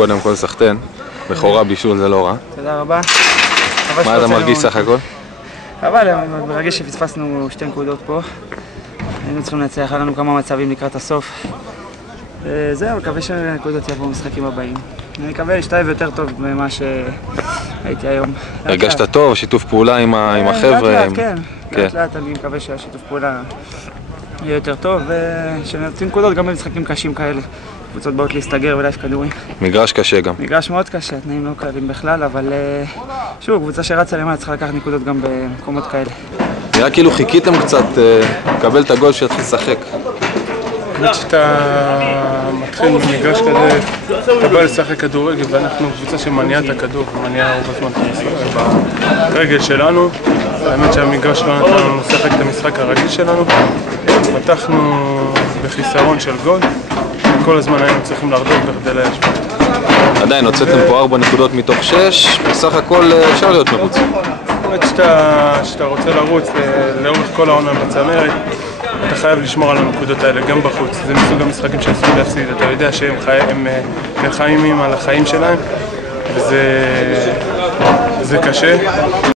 קודם כל סחטן, בכורה בישול זה לא רע. תודה רבה. מה אתה מרגיש סך הכל? אבל ברגע שפספסנו 2 נקודות פה, היינו צריכים לנצח, היה לנו כמה מצבים לקראת הסוף. זהו, מקווה שהנקודות יבואו במשחקים הבאים. אני מקווה להשתלב יותר טוב ממה שהייתי היום. הרגשת טוב, שיתוף פעולה עם החבר'ה? לאט לאט, כן. לאט לאט אני מקווה שהשיתוף פעולה יהיה יותר טוב ושנוציא נקודות גם במשחקים קשים כאלה. קבוצות באות להסתגר ולהעיף כדורים. מגרש קשה גם. מגרש מאוד קשה, תנאים לא קלים בכלל, אבל שוב, קבוצה שרצה למעלה צריכה לקחת נקודות גם במקומות כאלה. נראה כאילו חיכיתם קצת לקבל את הגול שיתחיל לשחק. באמת שאתה מתחיל במגרש כזה, אתה בא לשחק כדורגל ואנחנו קבוצה שמניעה את הכדור, מניעה הרבה זמן את המשחק ברגל שלנו. האמת שהמגרש לא נתן לנו לשחק את המשחק הרגיל שלנו. פתחנו בחיסרון של גול, כל הזמן היינו צריכים להרדות בכדי להשפיע. עדיין, הוצאתם פה 4 נקודות מתוך 6, בסך הכל אפשר להיות מרוצה. באמת שאתה רוצה לרוץ לאורך כל העונה בצמרת, אתה חייב לשמור על הנקודות האלה גם בחוץ. זה מסוג המשחקים שאסור להפסיד, אתה יודע שהם נלחמים על החיים שלהם וזה קשה.